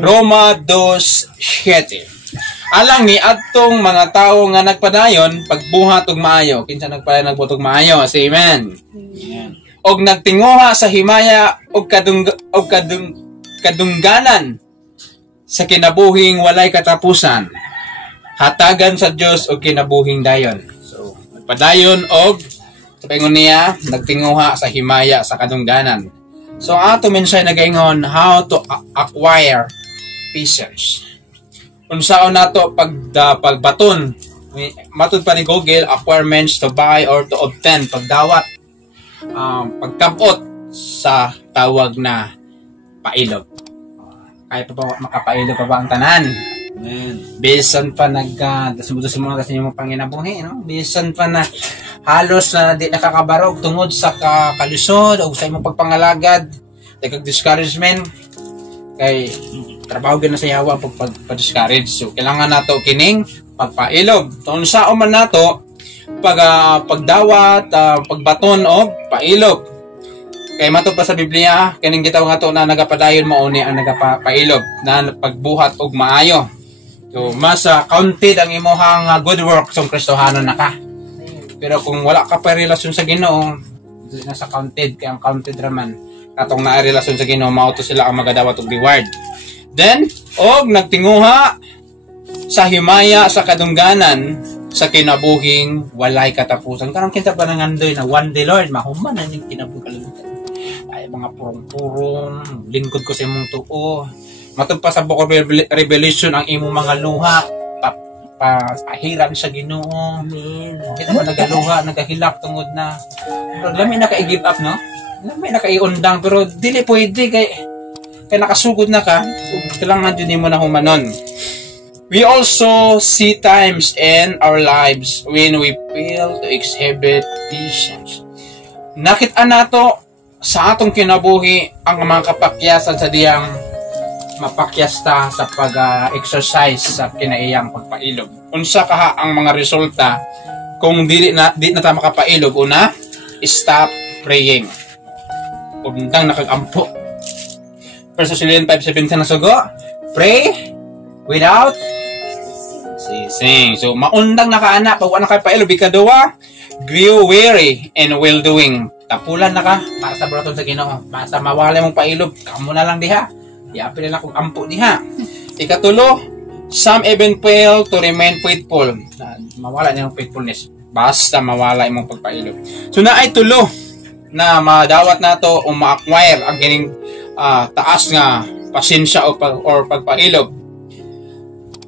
Roma 2:7. Alang ni adtong mga tawo nga nagpadayon pagbuhat og maayo. Kinsa nagpadayon nagbuhat og maayo? Say amen. Amen. Og nagtinguha sa himaya og kadungganan sa kinabuhing walay katapusan. Hatagan sa Dios og kinabuhing dayon. So, nagpadayon og sabi niya, nagtinguha sa himaya sa kadungganan. So, ato minsan nagaingon how to acquire patience. Unsaon nato pagbaton, matod pa ni Google, acquirements to buy or to obtain, pagdawat, pagkabot sa tawag na pailog. Kaya pa ba makapailog pa ba ang tanan? Amen. Bisan pa nagdasmudo sa mga kasi yung panginabuhi, no? Bisan pa na halos na di nakakabarog tungod sa kalisod o sa imong pagpangalagad, discouragement kay trabaho gyud na sa yawa pag-discourage. So kailangan nato kining pagpailog. Tungod sa man nato pagdawat, pagbaton og pailog. Kay mato pa sa Biblia kining gitawag nato na nagapadayon mao ni ang nagapailog na pagbuhat og maayo. So mas counted ang imong good work sa Kristohanon na ka. Pero kung wala ka pa relasyon sa Ginoo, dili na sa counted kay ang counted raman katong naa relasyon sa Ginoo mao to sila ang magadawat og reward. Then, og nagtinguha sa himaya sa kadungganan sa kinabuhing walay katapusan. Karang kinsa pa nangandoy na one day Lord, mahuman na ning kinabuhing kalibutan. Ay mga purong-purong, lingkod ko sa imong tuo. Matod pa sa Book of Revelation ang imong mga luha, pahiran sa Ginoo. Amen. Kita ba nagaluha, nagahilak tungod na. Pero lami na ka-give up, no? Lami na ka-iundang, pero dili pwede kay nakasugod na ka, kailangan din mo na humanon. We also see times in our lives when we fail to exhibit patience. Nakita nato sa atong kinabuhi ang mga kapakyasan sa diyang mapakyasta sa pag-exercise sa kinaiyang pagpailog. Unsa kaha ang mga resulta kung di na ta makapailog? Una, stop praying. Undang nakagampo. 1 Thessalonians 5:17 na sugo, pray without ceasing. So, maundang nakaana, pag wala ka pailog, ikaduwa, grow weary and well-doing. Tapulan na ka, para sa braton sa Ginoo. Basta mawala mong pailog, kamo na lang diha. Iapil na kung ampo diha. Ikatulo, some even fail to remain faithful. Mawala niya yung faithfulness. Basta mawala imong pagpailog. So, naay tulo na madawat nato o ma-acquire ang gining taas nga pasensya o pagpailog.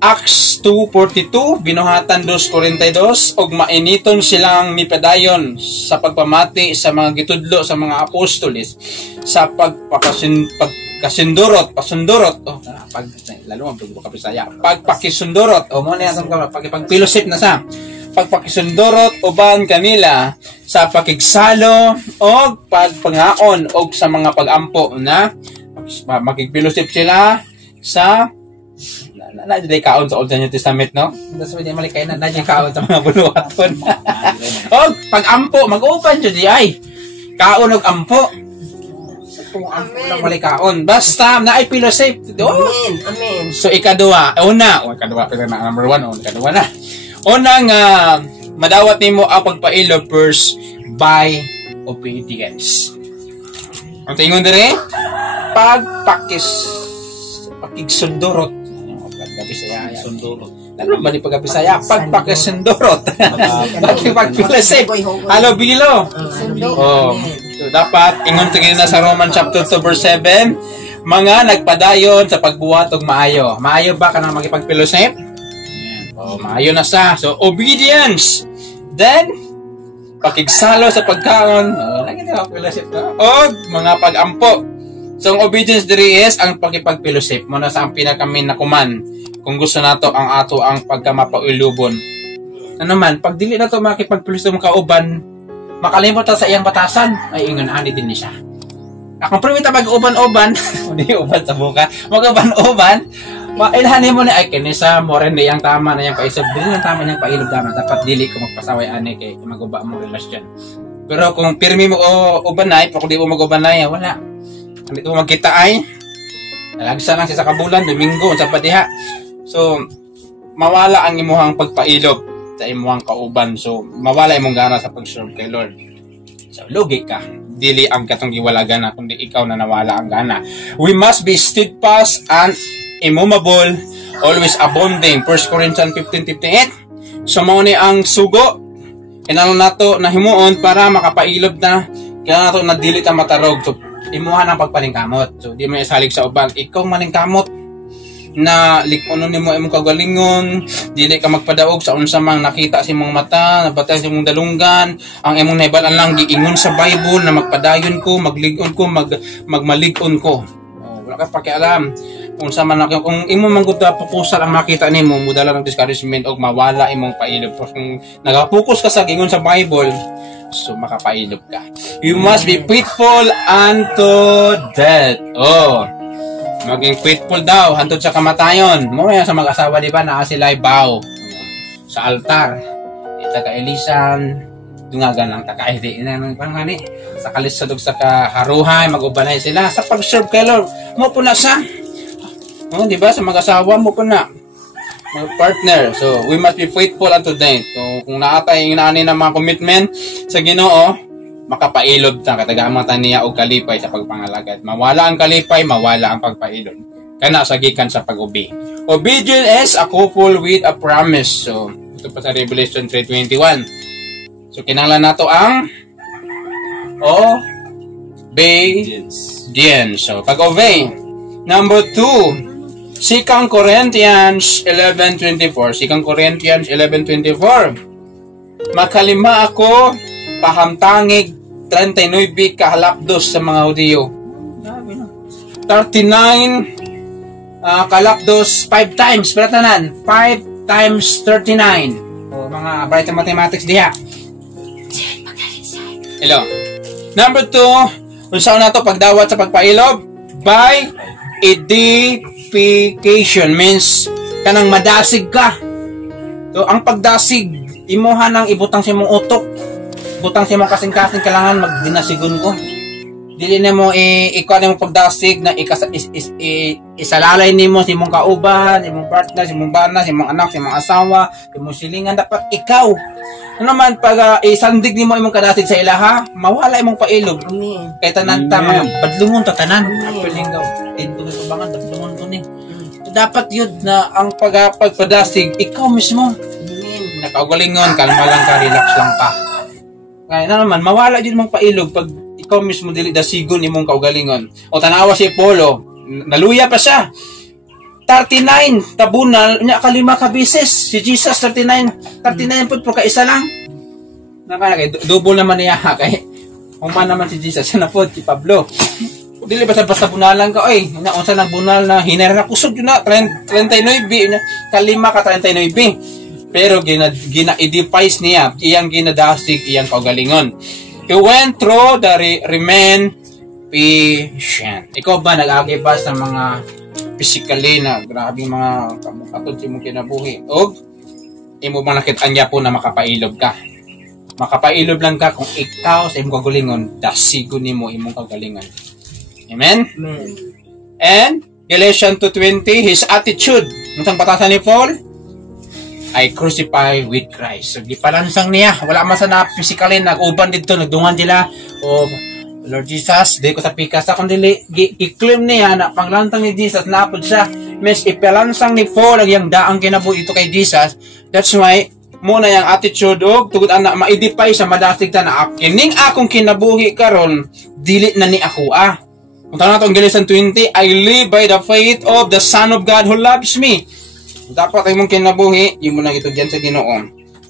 Acts 2:42, binuhatan 2:42, og mainiton silang mipadayon sa pagpamati sa mga gitudlo sa mga apostoles sa pagpakasundurot, lalo ang pagkabisaya, pagpakisundurot, o mo na yung pagpagpilosip na sa pagpakisundurot uban kanila sa pakigsalo o pagpangaon o sa mga pagampo na makigpilosip sila sa na kaon sa Old Testament, no? That's why di malikay na kaon sa mga buluhaton. O pagampo mag-upan jud ay kaon og ampo. Amen. Malikaon. Basta naay pilosip. Amen. Amen. So ikaduha, pero na number 1 ikaduha na. Unang madawat nimo ang pagpailog first by obedience. Ang tingon dire, pakigsundurot. Pagkabisaya, sundurot. Lalo ba ni pagkabisaya? Pagpakisundurot. Pagpilosip. Halo bilo. Oh. So, dapat ingon tingin na sa Romans chapter 2 verse 7, mga nagpadayon sa pagbuhat og maayo. Maayo ba kanang magipagpilosip? Oh, maayo na sa. So, obedience. Then, pakigsalo sa pagkaon. Lagi na pagpilosip na. O, mga pagampo. So, ang obedience diri is ang pagipagpilosip. Muna sa ang pinakamin na kuman. Kung gusto nato ang ato ang pagkamapailubon. Ano man, pag dili na to makipagpilosip mo kauban, makalimot sa iyang batasan, ay ingon ani din ni siya. Kung primita mag-uban-uban, hindi uban sa buka, mag-uban-uban, mailhanin mo na, ay kinisa, mo rin na yung tama na yung paisog, din yung tama niyang pailog tama, dapat dili ko magpasaway ani kay mag-uba mo relasyon. Pero kung pirmi mo ubanay, kung di mo mag-ubanay, wala. Hindi mo magkita ay, Nalagsa lang siya sa kabulan, Domingo, sa padiha. So, mawala ang imuhang pagpailog sa imuhang kauban. So, mawala imong gana sa pag-serve kay Lord. So, logic ka. Dili ang katong giwalagan na, kundi ikaw na nawala ang gana. We must be steadfast and immovable, always abounding. 1 Corinthians 15:58. So, mao ni ang sugo. Kinahanglan nato na himuon para makapailob na. Kaya nato na dili ta matarog. So, imuha ng pagpaningkamot. So, di mo isalig sa uban. Ikaw maningkamot na likonon nimo imong kagalingon, dili ka magpadaog sa unsa mang nakita sa imong mata, nabatay sa imong dalunggan, ang imong nahibalan lang giingon sa Bible na magpadayon ko, magligon ko, magmaligon ko. Wala ka pakialam unsa man kung imong mangguta fokusal ang makita nimo, mudala ng discouragement og mawala imong pailog. Kung nagapokus ka sa gingon sa Bible, so makapailog ka. You must be faithful unto death. Oh, maging faithful daw hantod sa kamatayon. Mo sa mag-asawa di ba naa sila bow sa altar. Ita ka Elisan dungagan ang takaidi ina nang pangani sa kalisod sa kaharuhay magubanay sila sa pag-serve kay Lord. Mo po na sa di ba sa mag-asawa mo po na partner. So, we must be faithful unto death. So, kung naatay inaani ng mga commitment sa Ginoo, makapailog ta katagamatan niya og kalipay sa pagpangalagad. Mawala ang kalipay, mawala ang pagpailog. Kana sa gikan sa pag-obey. Obedience is a couple with a promise. So, ito pa sa Revelation 3:21. So, kinahanglan nato ang obedience. So, pag-obey. Number 2. 2 Corinthians 11:24. 2 Corinthians 11:24. Makalima ako pahamtangig 39 kahalapdos sa mga Hudiyo. 39 kalapdos 5 times. Peratanan. 5 times 39. O mga bright mathematics diha. Hello. Number 2. Unsa na to pagdawat sa pagpailog? By edification means kanang madasig ka. So ang pagdasig imuha nang ibutang sa imong utok. Butang sa imong kasing-kasing kailangan magdinasigon ko. Dili nimo ikaw nimo pagdasig na isalalay nimo sa imong kauban, sa imong partner, sa imong bana, sa imong anak, sa imong asawa, sa imong silingan dapat ikaw. Ano naman pag isandig nimo imong kadasig sa ilaha, mawala imong pailog. Kay tanan ta mga badlungon ta tanan. Piling daw. Dito na bangan badlungon ko ni. Dapat yun na ang pagpadasig ikaw mismo. Nakaugalingon, kalma lang ka, relax lang ka. Kaya na naman mawala jud mong pailog pag ikaw mismo dili dasigon imong kaugalingon. O tanawa si Polo, naluya pa siya. 39 tabunal nya kalima ka beses. Si Jesus 39 pud ka isa lang. Naka kay double naman niya kay human naman si Jesus na pod si Pablo. Dili basta bunalan ka oy. Nya unsa nang bunal na hinera na kusog yun na 39 kalima ka 39. Pero gina-edifice niya, iyang ginadasig, iyang kaugalingon. He went through the remain patient. Ikaw ba nag-agi ba sa mga physically na grabe mga kamukatod si mong kinabuhi? O imo ba nakita niya po na makapailob ka? Makapailob lang ka kung ikaw sa imong kaugalingon, dasigon nimo imong kaugalingon. Amen? Amen. And Galatians 2:20, his attitude. Unsang batasan ni Paul? I crucify with Christ. So, gipalansang niya. Wala man sa na physically nag-uban dito, nagdungan sila. O, Lord Jesus, di ko sa pikas. Kung dili, i-claim niya na panglantang ni Jesus, napod siya. Mes, ipalansang ni Paul, ang daang kinabuhi ito kay Jesus. That's why, muna yung attitude og tugod ana ma-edify sa madasig ta na kining akong kinabuhi karon dili na ni ako Kung tanan nato ang Galatians 20, I live by the faith of the Son of God who loves me. Dapat ay mong kinabuhi, yung mo lang ito dyan sa Ginoo.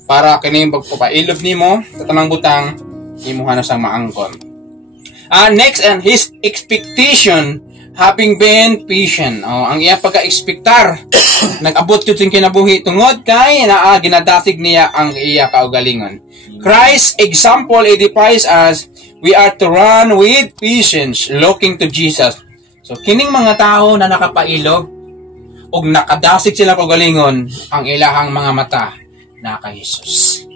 Para kining pagpapailog nimo sa tanang butang, imo na sang maangkon. Next, and his expectation, having been patient. Ang iyang pagka-expectar, nag-abot yun sa kinabuhi tungod kay ginadasig niya ang iya kaugalingon. Christ's example edifies us. We are to run with patience, looking to Jesus. So, kining mga tao na nakapailog, og nakadasig sila kaugalingon, ang ilahang mga mata na kay Jesus.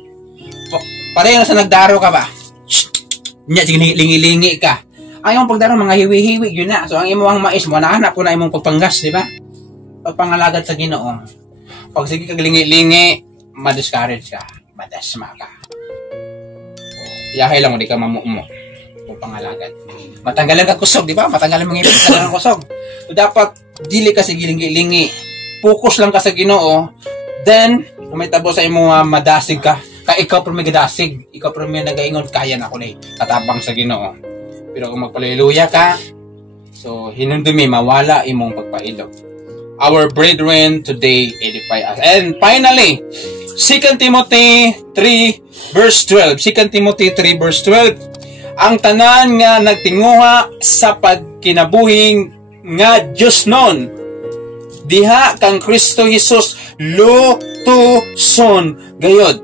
Pareho sa nagdaro ka ba? Nya lingi-lingi ka. Ang imong pagdaro mga hiwi-hiwi yun na. So ang imong mais mo nahanap ko na imong pagpanggas, di ba? Pagpangalagad sa Ginoo. Pag sige kag lingi-lingi, ma-discourage ka, madasma ka. Yahay lang mo di ka mamumo. Pagpangalagad. Matanggalan ka kusog, di ba? Matanggalan mga ipon sa kusog. So dapat dili ka sige lingi-lingi. Focus lang ka sa Ginoo. Then kung may tabo sa imong madasig ka, ikaw pero may gadasig, ikaw pero may nagaingon, kaya na ako na katabang sa Ginoo. Pero kung magpaleluya ka, so hinundumi mawala imong pagpailog. Our brethren today edify us. And finally, 2 Timothy 3 verse 12. 2 Timothy 3 verse 12. Ang tanan nga nagtinguha sa pagkinabuhing nga Diyos nun, diha kang Kristo Jesus lutuson gayod.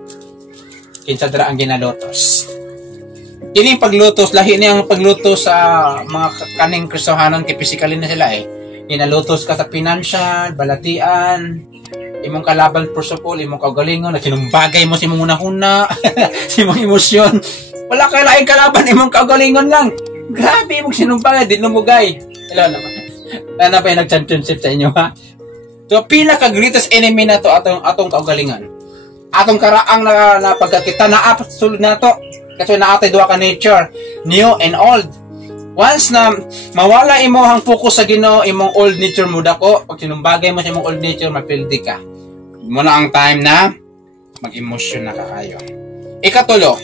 Kinsa dira ang ginalotos. Kining paglutos, lahi niyang paglutos sa mga kaning Kristohanon kay physically na sila eh. Ginalutos ka sa financial, balatian, imong kalaban first of all, imong kaugalingon, sinumbagay mo si imong una-una, si imong emosyon. Wala kay laing kalaban, imong kaugalingon lang. Grabe imong sinumbagay, di lumugay. Hello naman. Ano ba yung nag-championship sa inyo ha? So pinaka-greatest enemy na to atong kaugalingan. Atong karaang na pagkakita na sulod na to kasi naatay duha ka nature, new and old. Once na mawala imo ang focus sa Ginoo, imong old nature mo dako, pag sinumbagay mo sa imong old nature, mapildi ka. Mo na ang time na mag-emotion na ka kayo. Ikatulo,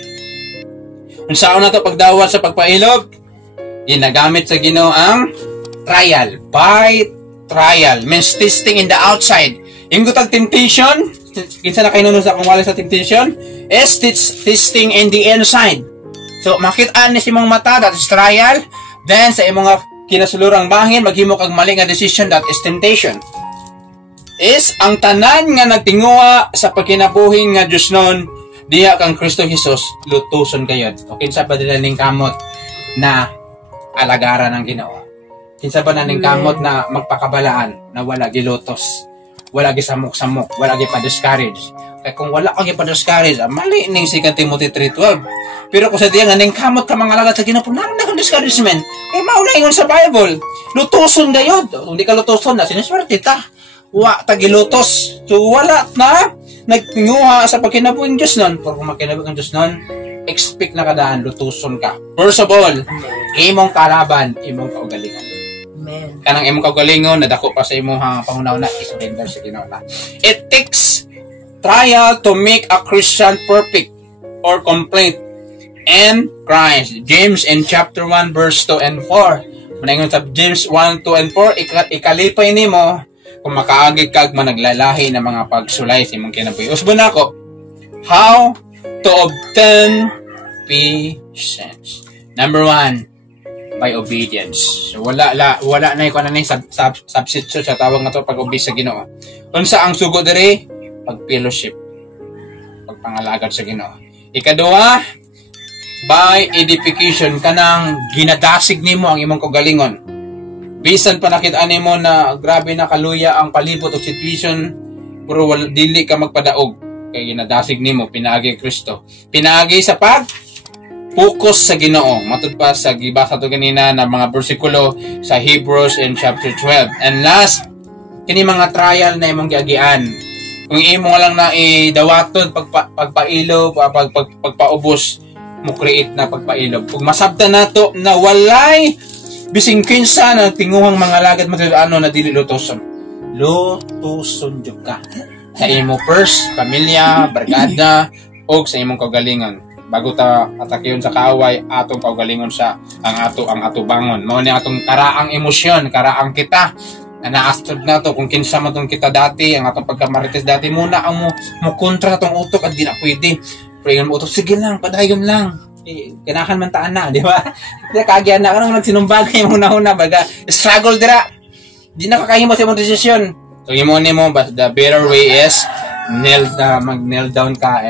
unsaon na to pagdawat sa pagpailog? Ginagamit sa Ginoo ang trial. By trial means testing in the outside. Ingutag temptation, kinsa na kayo sa kung wala sa temptation, is testing in the inside. So, makita ni si mong mata, that is trial. Then, sa imong kinasulurang bahin, maghimo kag mali nga decision, that is temptation. Is, ang tanan nga nagtinguha sa pagkinabuhing nga Diyos nun, diha kang Kristo Jesus, lutuson kayo. O kinsa ba nila ning kamot na alagaran ng Ginoo? Kinsa ba na ning kamot na magpakabalaan, na wala gilutos? Wala gisamok-samok, wala gipa-discourage. Kaya kung wala ka gipa-discourage, mali ning 2 Timothy 3:12. Pero kung sa diyan nga ning kamot ka mga lagad sa Ginoo, naman na kang discouragement. Eh mauna ingon sa Bible, lutuson gayod. Kung di ka lutuson na siniswerte ta. Wa ta gilutos. So wala na nagtinguha sa pagkinabuhing Diyos nun. Pero kung magkinabuhing Diyos nun, expect na kadaan lutuson ka. First of all, imong kalaban, imong kaugalingon. Amen. Kanang imong kaugalingon nadako pa sa imong pangunaw na isurrender sa Ginoo. It takes trial to make a Christian perfect or complete in Christ. James in chapter 1 verse 2 and 4. Manayong sa James 1, 2 and 4, ikalipay nimo kung makaagi kag managlalahi na mga pagsulay sa imong kinabuhi. Usbon nako, how to obtain patience. Number 1, by obedience. So, wala na yung kananay substitute sa tawag na to pag-obey sa Ginoo. Unsa ang sugo diri? Pag-fellowship. Pagpangalagad sa Ginoo. Ikaduha, by edification, kanang ginadasig nimo ang imong kaugalingon. Bisan pa nakita nimo na grabe na kaluya ang palibot o situation, pero dili ka magpadaog. Kay ginadasig nimo, pinaagi Kristo. Pinaagi sa focus sa Ginoo. Matud pa sa gibasa to ganina na mga bersikulo sa Hebrews in chapter 12. And last, kini mga trial na imong giagian. Kung imo lang na idawaton pagpailog, pagpaubos, mo create na pagpailog. Kung masabtan nato na walay bising kinsa na tinguhang mga lagad ano na dili lutoson. Lutoson jud ka. Sa imo first, pamilya, barkada, o sa imong kaugalingon. Bago ta atakyon sa kaaway, atong kaugalingon sa ang ato bangon. Mao ni atong karaang emosyon, karaang kita na naastod na to kung kinsa man tong kita dati, ang atong pagkamarites dati muna ang mo kontra tong utok at di na pwede. Prayon mo utok, sige lang, padayon lang. Kinahan man taan na, di ba? Kaya kagyan na kanang nagsinumbagay mo una baga struggle dira. Di na kakahimo sa imong desisyon. So imo nimo, but the better way is mag-nail down ka